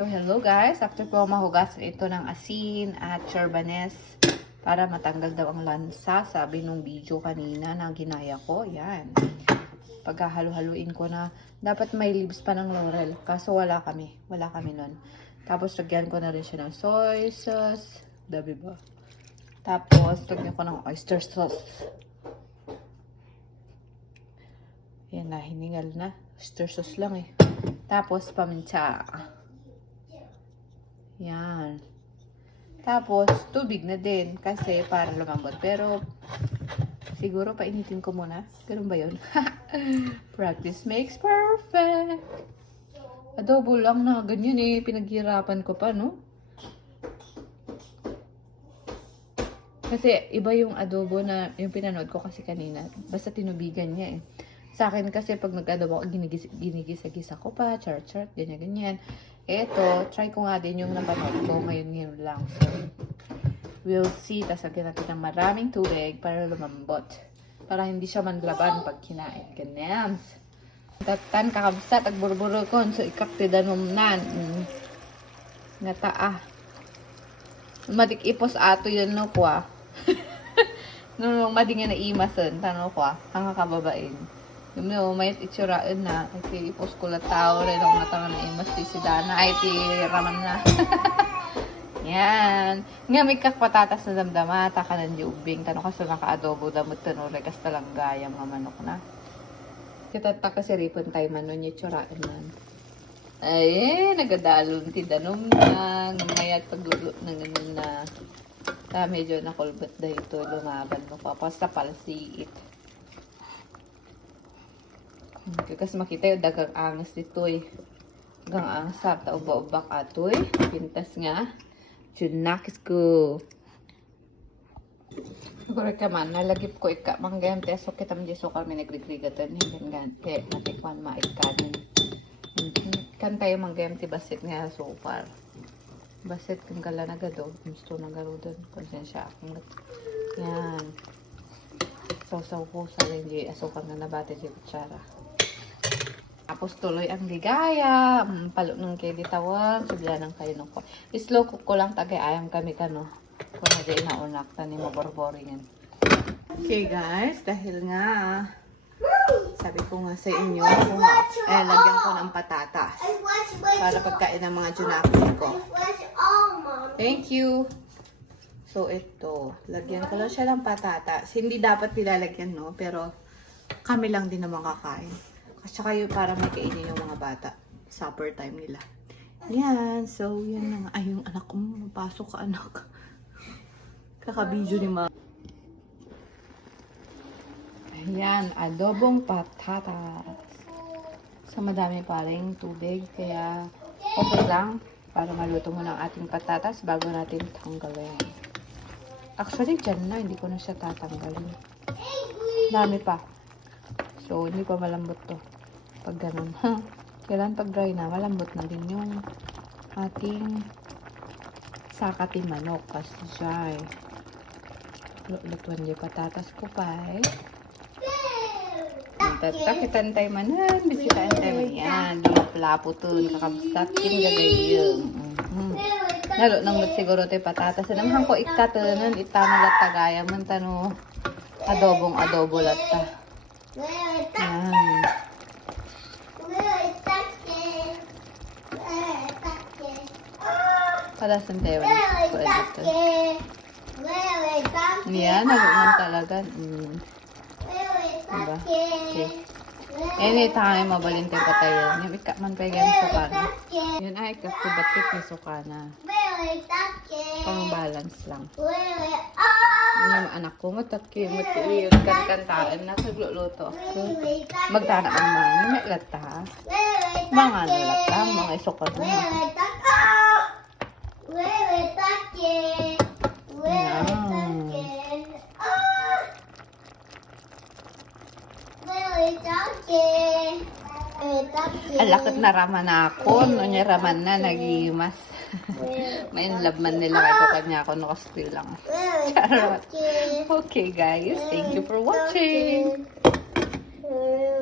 So, hello guys. After ko mahugas ito ng asin at chorbanes para matanggal daw ang lansa. Sabi nung video kanina na ginaya ko. Yan. Pagkahalo-haluin ko na dapat may leaves pa ng laurel. Kaso wala kami. Wala kami nun. Tapos, lagyan ko na rin siya ng soy sauce. Dabi ba? Tapos, lagyan ko ng oyster sauce. Yan na, hiningal na. Oyster sauce lang eh. Tapos, paminta. Yan. Tapos, tubig na din. Kasi, para lumambot. Pero, siguro, painitin ko muna. Ganun ba yun? Practice makes perfect. Adobo lang na. Ganyan eh. Pinaghirapan ko pa, no? Kasi, iba yung adobo na, yung pinanood ko kasi kanina. Basta tinubigan niya eh. Sa akin kasi pag nag-adobo ako, ginigisa-gisa ko pa, chart-chart, ganyan-ganyan. Eto, try ko nga din yung napanood ko ngayon lang. So, we'll see. Tapos lagyan natin ng maraming tubig para lumambot. Para hindi siya manlaban pag kinain. Ganyan. Tatan, kakabsat, agburo-buro ko. So, ikaktidan mo nan. Nga taa. Matik ipos ato yun, no, kwa. Nung madingin na imason, tanong kwa, ang kakababain. Yung may itsuraan na, ay ipos ko la tao rin ang matanga na imas si Dana, ay ti raman na. Yan. Nga may kakpatatas na damdama, taka ng diubing, tanong ka sa naka-adobo, damot tanong kas talang gaya mga manok na. Kitata kasi ripon tayo man nun, itsuraan man. Ay, nagadalon ti danom na, ngamayat paglulo na ganun na. Medyo nakulbat na ito, lumaban mo pa, basta palsiit. Kasi makita yung dagang angas dito eh. Dagang angas sa tauba-ubak atoy. Pintas nga. Chunakis ko. Siguro ka man, nalagip ko ika. Manggayam teso kita man jeso kami nagrigrigatan. Hinggan te, natikwan maikanin. Kan tayo manggayam ti basit nga so far. Basit kung gala na gado. Gusto na garudon. Konsensya akong yan. Saw-saw ko sa hindi asukang na nabati si kutsara. Tapos tuloy ang ligaya. Palo ng kedi tawag. Subyanan kayo nung ko. Slow cook ko lang tagay ayam kami kano. Kung na di naunak ta ni maborbori yan. Okay guys. Dahil nga sabi ko nga sa inyo lagyan ko ng patatas. Para pagkain ng mga junakis ko. Thank you. So ito. Lagyan ko lang siya ng patatas. Hindi dapat nilalagyan no. Pero kami lang din naman kakain. At saka yun para may kainin yung mga bata. Supper time nila. Yan. So, yan na nga. Ay, yung anak ko. Mapasok ka, anak. Kakabidyo ni ma. Ayan. Adobong patatas. So, madami pa rin tubig. Kaya, okay lang. Para maluto mo ng ating patatas bago natin tanggalin. Actually, dyan na. Hindi ko na siya tatanggalin. Dami pa. So, hindi pa malambot to. Pag ganun. Kailan pag dry na, malambot na din yung ating sakati manok. Kasi dry. Lutuan di patatas ko pa eh. Tatakitan tayo manan. Bisitaan tayo man yan. Lumaplapo to. Nakakabsat. Kinggagayong. Lalo nang siguro tayo patatas. Namahang ko ikatanan. Itanalat tagaya man tano. Adobo lata. Yan. Palasan tayo. Yan, naluman talaga. Diba? Okay. Anytime, mabalintay pa tayo. Yung man pa yung sukana. Yun ay, kakubatit ni sukana. Pang balance lang. Yung anak ko, mataki, matiyo, kantaan na nagluluto ako. Magtana ang mga naglata. Mga nalata, mga isukar mo. Alakot na raman ako. Nunya raman na, nagimas. May inlabman nila kayo kanya ako nakastil lang. Charot. Okay guys, thank you for watching.